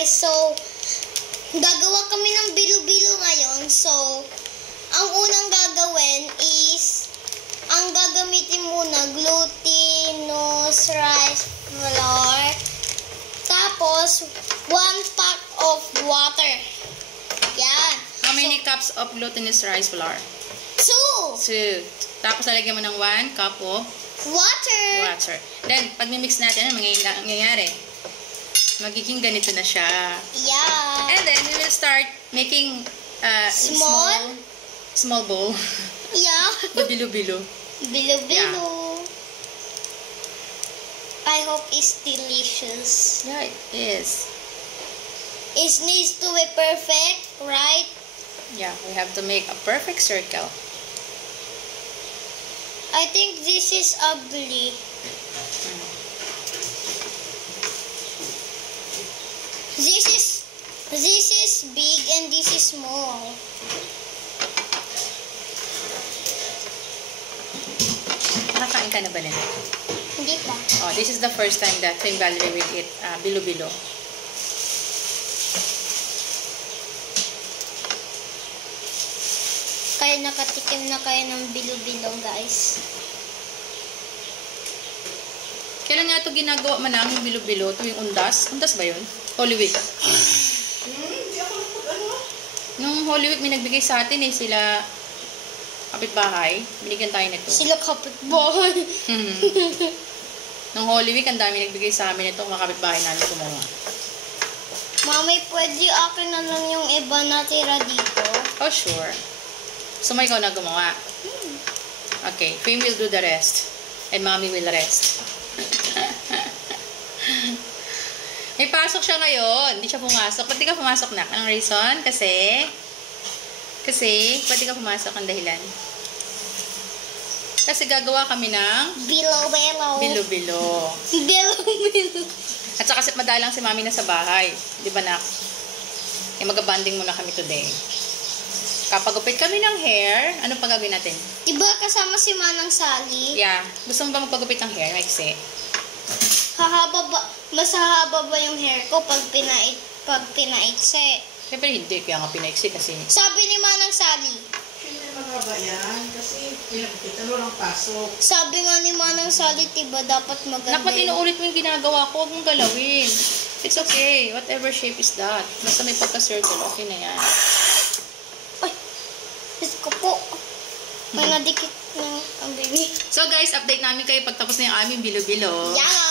guys. So, gagawa kami ng bilo-bilo ngayon. So, ang unang gagawin is, ang gagamitin muna, glutinous rice flour. Tapos, 1 pack of water. Yan. How many cups of glutinous rice flour? 2. 2. Tapos, lalagyan mo ng 1 cup of water. Then, pag mimix natin, ano mangyayari? Magiging ganito na siya. Yeah. And then, we will start making small bowl. Yeah. Bilo-bilo. Bilo-bilo. I hope it's delicious. Yeah, it is. It needs to be perfect, right? Yeah, we have to make a perfect circle. I think this is ugly. This is big and this is small. Nakakain ka na ba nila? Hindi pa. Oh, this is the first time that Twin Valerie will eat bilo-bilo. Kaya nakatikim na kayo ng bilo-bilo, guys. Kailan nga ito ginagawa man ang bilo-bilo tuwing undas? Undas ba yun? Holy Week. Hindi ako ano. Nung Holy Week may nagbigay sa atin sila kapitbahay. Binigyan tayo nito. Sila kapitbahay. Nung Holy Week, ang dami nagbigay sa amin ito. Mga kapitbahay namin kumuha. Mami, pwede akin na lang yung iba natira dito? Oh, sure. So, may ikaw na gumawa. Okay. Fame will do the rest. And Mommy will rest. May pasok siya ngayon. Hindi siya pumasok. Ba't di ka pumasok na? Anong reason? Kasi, ba't di ka pumasok ang dahilan? Kasi gagawa kami ng Bilo-bilo. bilo-bilo. Bilo-bilo. At saka kasi madalang si Mami na sa bahay. Di ba, nak? Eh, mag-banding muna kami today. Kapag upit kami ng hair, ano pang gagawin natin? Diba kasama si Manang Sally? Yeah. Gusto mo ba magpagupit ng hair, Maiksi? Mas hahaba ba yung hair ko pag pinaiksi? Siyempre hindi. Kaya nga pinaiksi kasi. Sabi ni Manang Sally. Hindi magaba yan. Kasi pinagpitan mo lang pasok. Sabi nga ni Manang Sally, diba dapat maganda Dapat inuulit mo yung ginagawa ko. Huwag mong galawin. It's okay. Whatever shape is that. Basta may pagka-circle, okay na yan. Ay! Diyos ko po. May nadikit na ang baby. So guys, update namin kayo pagtapos na yung aming bilo-bilo. Yeah!